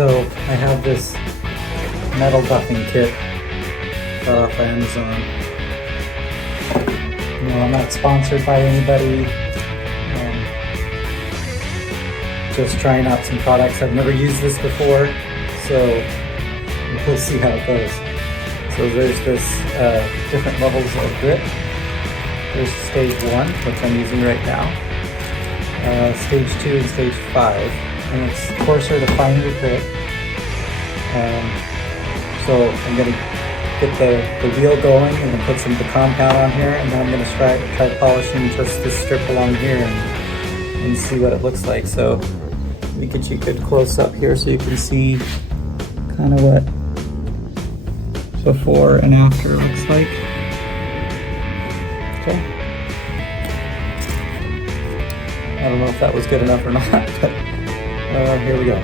So I have this metal buffing kit got off Amazon. No, I'm not sponsored by anybody. Just trying out some products. I've never used this before, so we'll see how it goes. So there's this different levels of grip. There's stage 1, which I'm using right now. Stage 2 and stage 5. And it's coarser to finer grip. So I'm going to get the wheel going and then put some of the compound on here, and then I'm going to try polishing just this strip along here and see what it looks like. So let me get you a good close up here so you can see kind of what before and after looks like. Okay. I don't know if that was good enough or not, but here we go.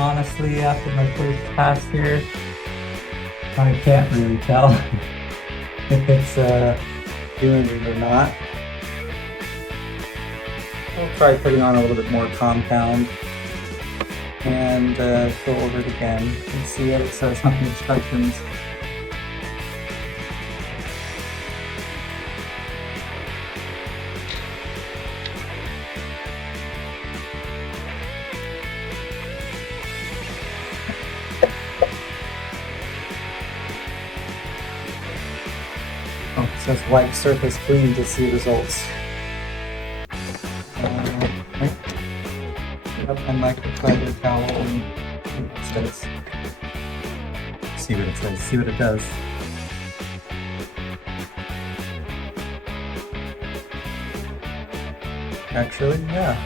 Honestly, after my first pass here, I can't really tell if it's doing it or not. I'll try putting on a little bit more compound and go over it again and see what it says on the instructions. Oh, it says wipe surface clean to see results. Put up my microfiber towel and see what it says. See what it says. See what it does. Actually, yeah.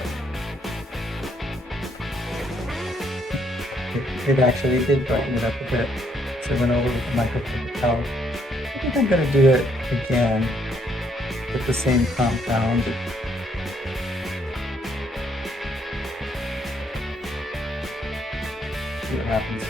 It actually did brighten it up a bit. So I went over with the microfiber towel. I think I'm going to do it again with the same compound. See what happens.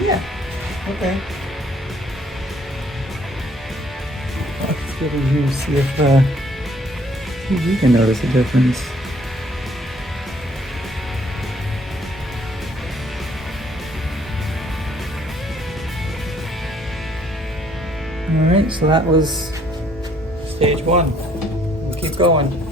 Yeah, okay. Let's get in here and see if you can notice a difference. Alright, so that was stage one. We'll keep going.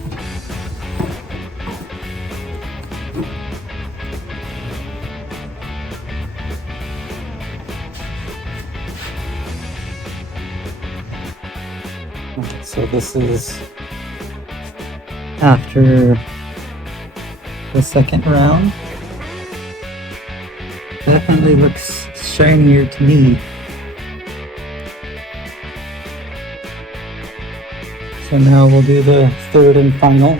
So this is after the second round. Definitely looks shinier to me. So now we'll do the third and final.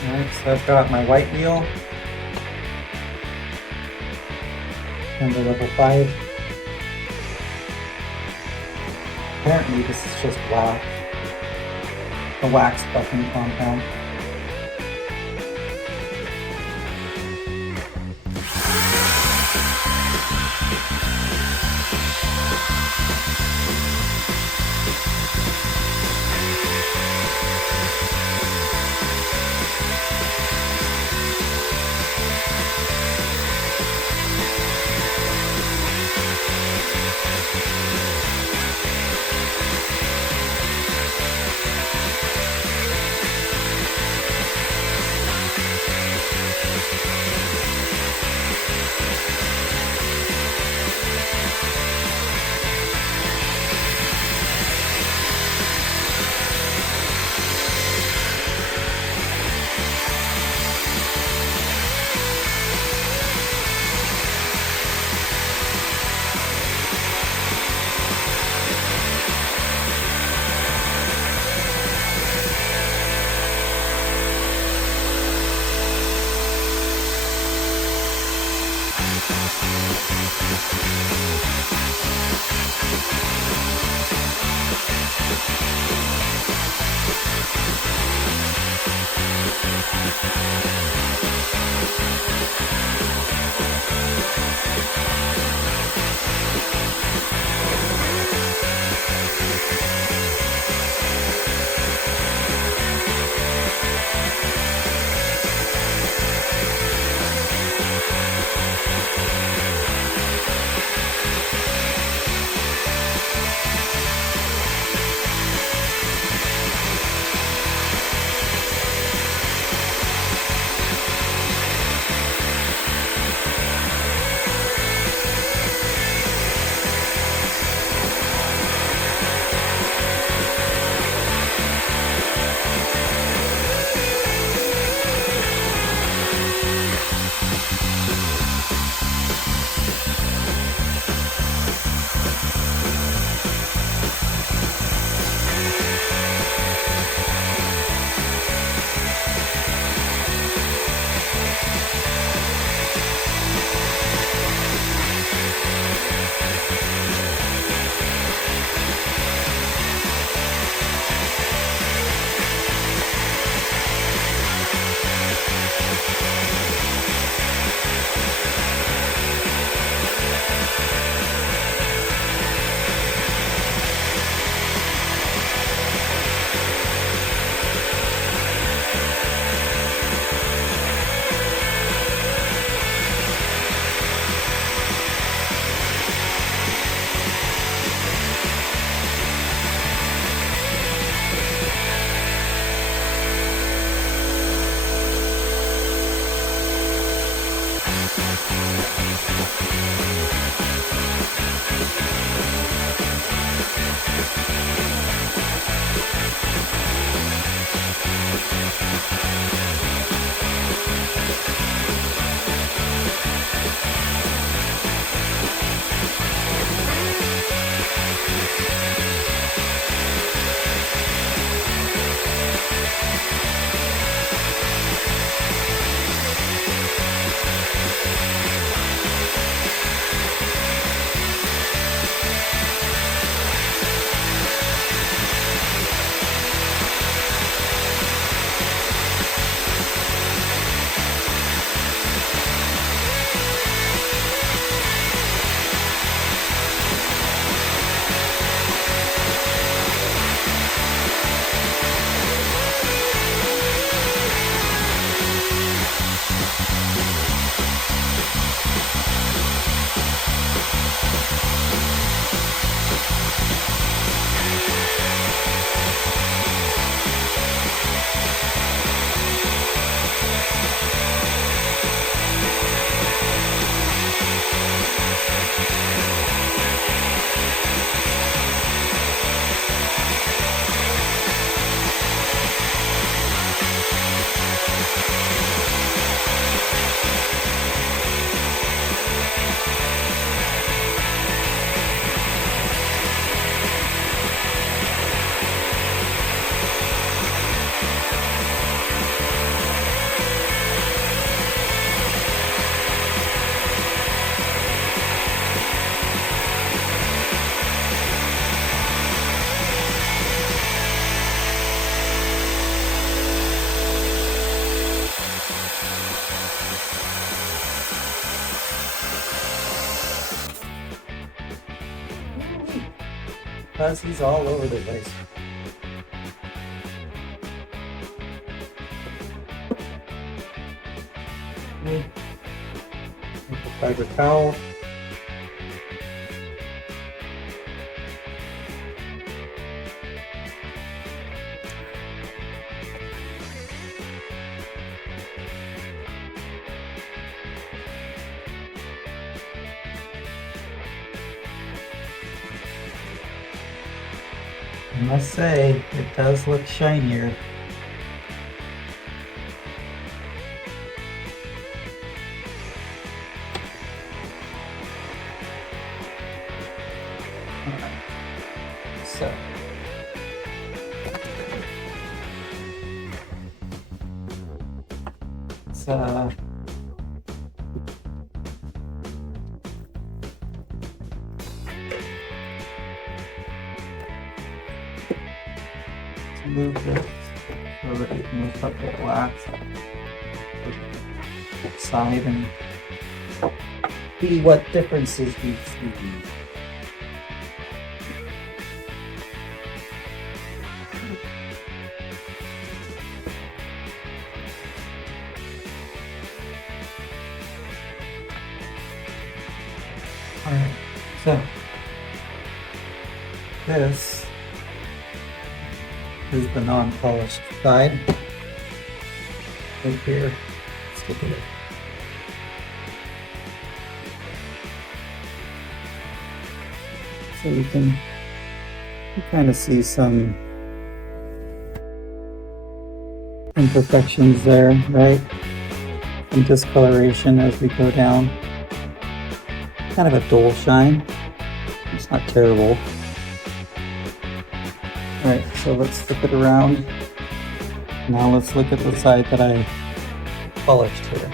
Alright, so I've got my white wheel. And the level 5. Apparently this is just black. A wax buffing compound. Fuzzies all over the place. Paper towel. I must say, it does look shinier. So, move this so that you can lift up the glass side and see what differences we see. Alright, so this is the non-polished side. Right here, stick it. So you can kind of see some imperfections there, right? Some discoloration as we go down. Kind of a dull shine. It's not terrible. Alright, so let's flip it around. Now let's look at the side that I polished here.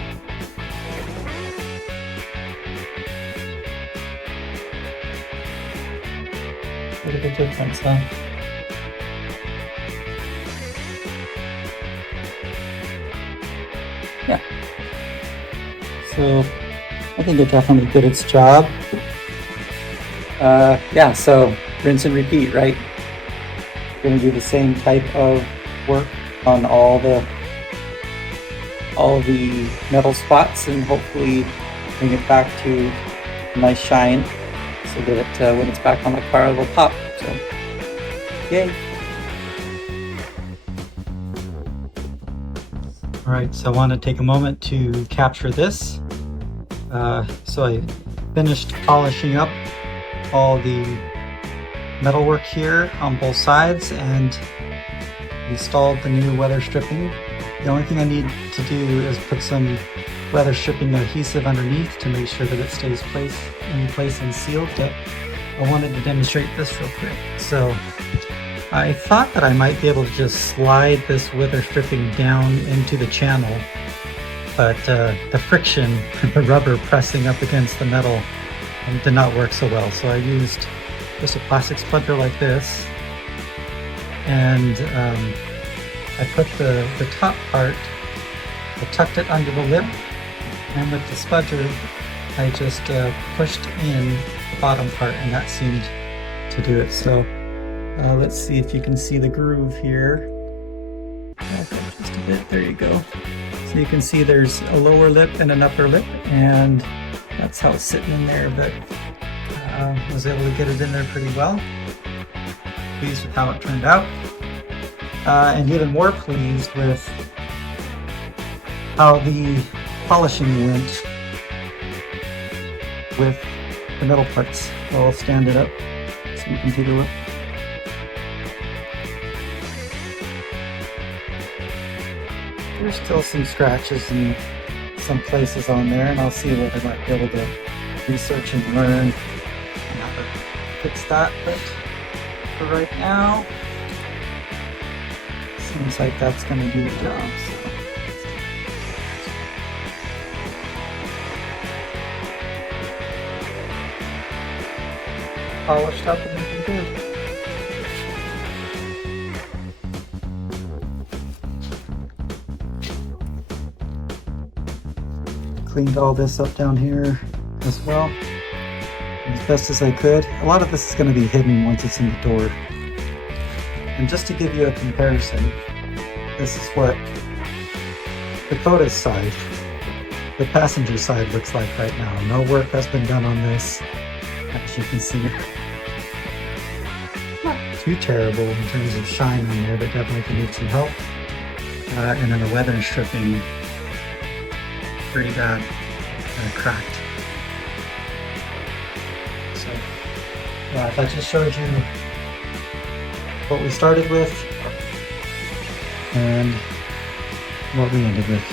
Look at the difference, huh? Yeah. So I think it definitely did its job. Yeah, so rinse and repeat, right? We're going to do the same type of work on all the metal spots and hopefully bring it back to a nice shine so that it, when it's back on the car, it'll pop. So, yay! All right, so I want to take a moment to capture this. So I finished polishing up all the metalwork here on both sides and installed the new weather stripping. The only thing I need to do is put some weather stripping adhesive underneath to make sure that it stays in place and sealed, but I wanted to demonstrate this real quick. So I thought that I might be able to just slide this weather stripping down into the channel, but the friction, the rubber pressing up against the metal did not work so well. So I used just a plastic splinter like this, and I put the top part, I tucked it under the lip, and with the spudger I just pushed in the bottom part, and that seemed to do it. So let's see if you can see the groove here. Back up just a bit, there you go. So you can see there's a lower lip and an upper lip, and that's how it's sitting in there, but was able to get it in there pretty well. Pleased with how it turned out. And even more pleased with how the polishing went with the metal parts. So I'll stand it up so you can take a look. There's still some scratches in some places on there, and I'll see what I might be able to research and learn how to fix that. But for right now, seems like that's going to do the job. So. Polished up and looking good. Cleaned all this up down here as well, as best as I could. A lot of this is going to be hidden once it's in the door. And just to give you a comparison, this is what Dakota's side, the passenger side, looks like right now. No work has been done on this, as you can see. Not too terrible in terms of shine on there, but definitely can need some help. And then the weather stripping, pretty bad, cracked. So if I just showed you what we started with and what we ended with.